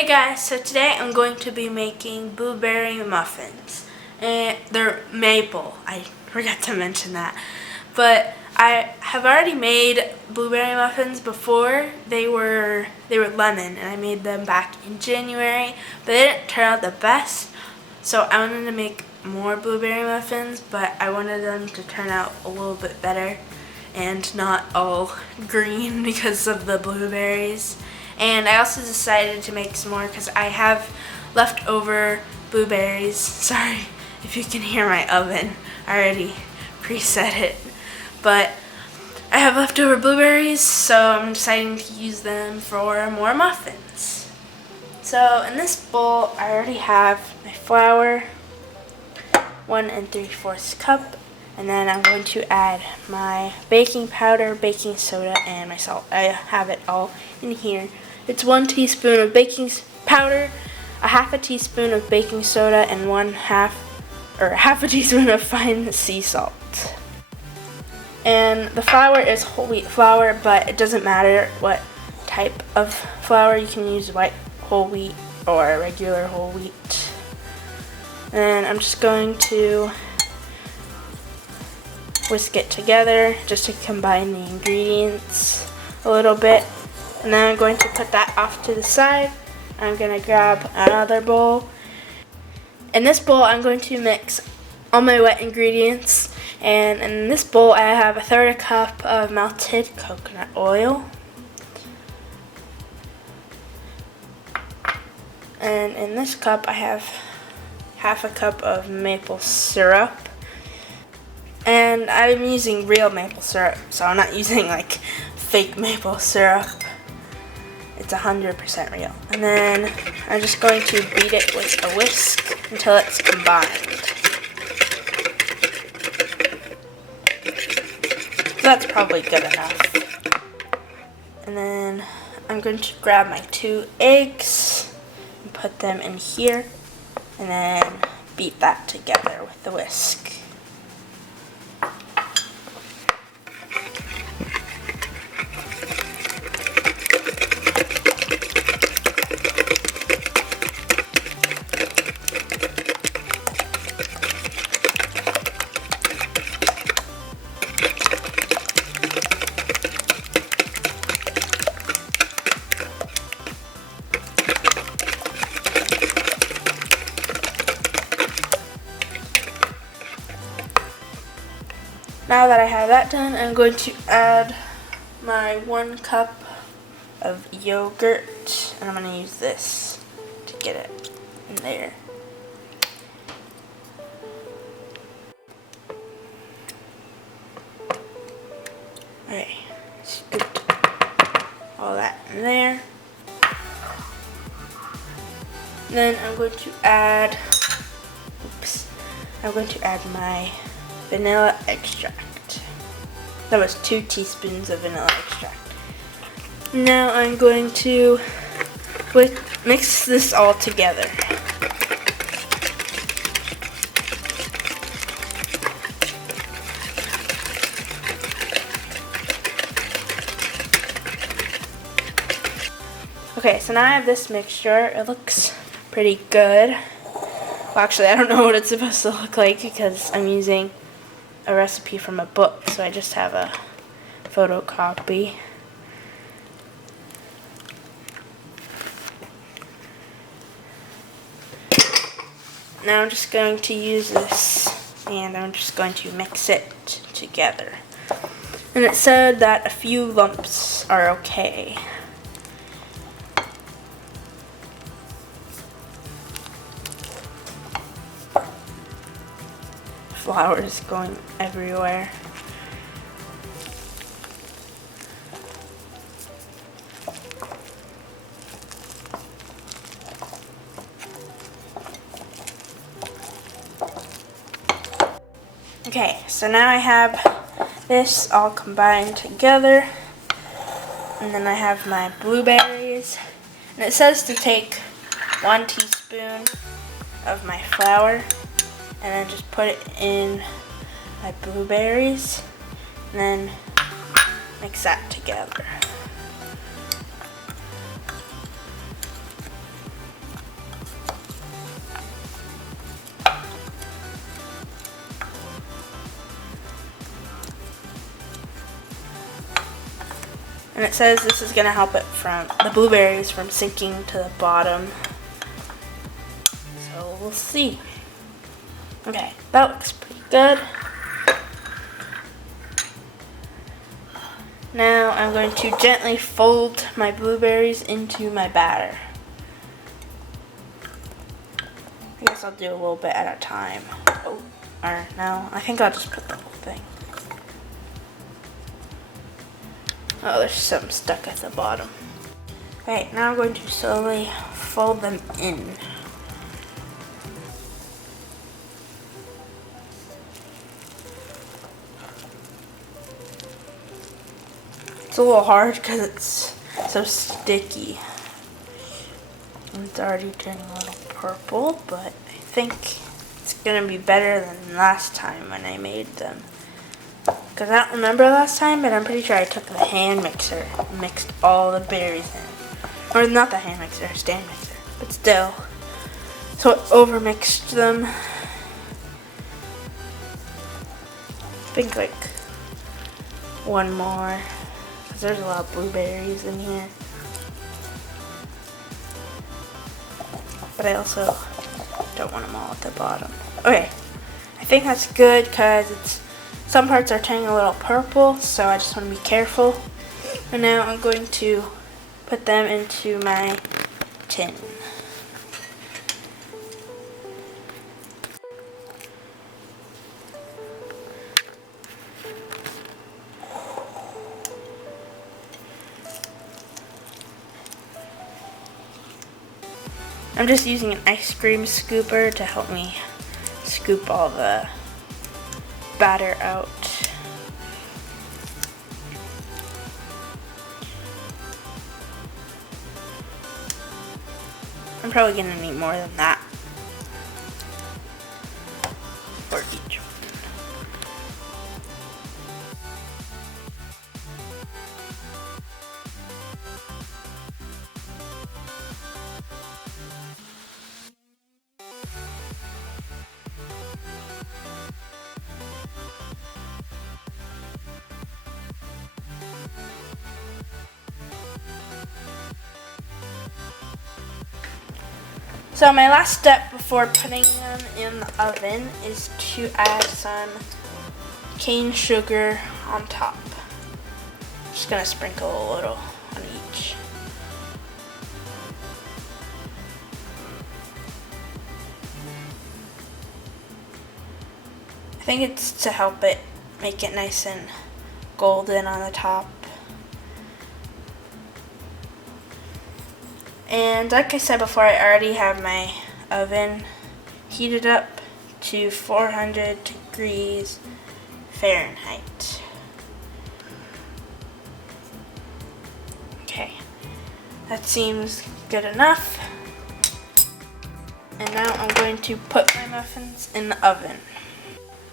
Hey guys, so today I'm going to be making blueberry muffins. And they're maple. I forgot to mention that. But I have already made blueberry muffins before. They were lemon, and I made them back in January, but they didn't turn out the best. So I wanted to make more blueberry muffins, but I wanted them to turn out a little bit better and not all green because of the blueberries. And I also decided to make some more because I have leftover blueberries. Sorry if you can hear my oven. I already preset it. But I have leftover blueberries, so I'm deciding to use them for more muffins. So in this bowl, I already have my flour, 1 3/4 cup, and then I'm going to add my baking powder, baking soda, and my salt. I have it all in here. It's 1 teaspoon of baking powder, a half a teaspoon of baking soda, and half a teaspoon of fine sea salt. And the flour is whole wheat flour, but it doesn't matter what type of flour. You can use white whole wheat or regular whole wheat. And I'm just going to whisk it together just to combine the ingredients a little bit. And then I'm going to put that off to the side. I'm going to grab another bowl. In this bowl, I'm going to mix all my wet ingredients. And in this bowl, I have 1/3 cup of melted coconut oil. And in this cup, I have half a cup of maple syrup. And I'm using real maple syrup, so I'm not using like fake maple syrup. It's 100% real. And then I'm just going to beat it with a whisk until it's combined. That's probably good enough. And then I'm going to grab my 2 eggs and put them in here, and then beat that together with the whisk. Now that I have that done, I'm going to add my 1 cup of yogurt, and I'm going to use this to get it in there. Alright, scoop all that in there. Then I'm going to add, my vanilla extract. That was 2 teaspoons of vanilla extract. Now I'm going to mix this all together. Okay, so now I have this mixture. It looks pretty good. Well, actually, I don't know what it's supposed to look like because I'm using a recipe from a book, so I just have a photocopy. Now I'm just going to use this, and I'm just going to mix it together. And it said that a few lumps are okay. Flour is going everywhere. Okay, so now I have this all combined together, and then I have my blueberries, and it says to take 1 teaspoon of my flour and then just put it in my blueberries, and then mix that together. And it says this is going to help it from the blueberries from sinking to the bottom. So we'll see. Okay, that looks pretty good. Now I'm going to gently fold my blueberries into my batter. I guess I'll do a little bit at a time. Oh, or no, I think I'll just put the whole thing. Oh, there's some stuck at the bottom. Okay, now I'm going to slowly fold them in. It's a little hard because it's so sticky. It's already turning a little purple, but I think it's going to be better than last time when I made them. Because I don't remember last time, but I'm pretty sure I took the hand mixer and mixed all the berries in. Or not the hand mixer, stand mixer, but still. So it overmixed them. I think like one more, because there's a lot of blueberries in here. But I also don't want them all at the bottom. Okay, I think that's good because some parts are turning a little purple, so I just want to be careful. And now I'm going to put them into my tin. I'm just using an ice cream scooper to help me scoop all the batter out. I'm probably gonna need more than that for each one. So my last step before putting them in the oven is to add some cane sugar on top. Just gonna sprinkle a little on each. I think it's to help it make it nice and golden on the top. And like I said before, I already have my oven heated up to 400 degrees Fahrenheit. Okay, that seems good enough. And now I'm going to put my muffins in the oven.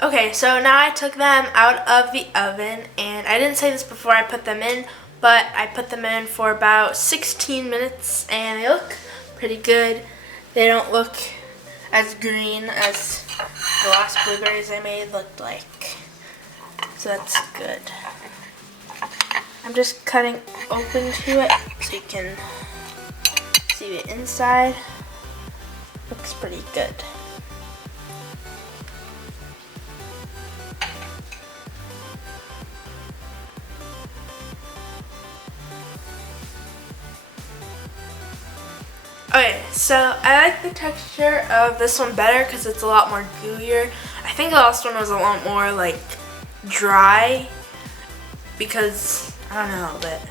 Okay, so now I took them out of the oven, and I didn't say this before I put them in, but I put them in for about 16 minutes and they look pretty good. They don't look as green as the last blueberries I made looked like. So that's good. I'm just cutting open to it so you can see the inside. Looks pretty good. Okay, so I like the texture of this one better because it's a lot more gooier. I think the last one was a lot more like dry because, I don't know, but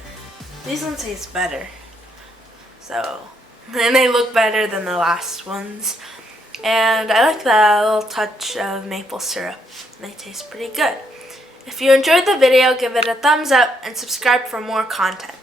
these ones taste better. So, and they look better than the last ones. And I like that little touch of maple syrup. They taste pretty good. If you enjoyed the video, give it a thumbs up and subscribe for more content.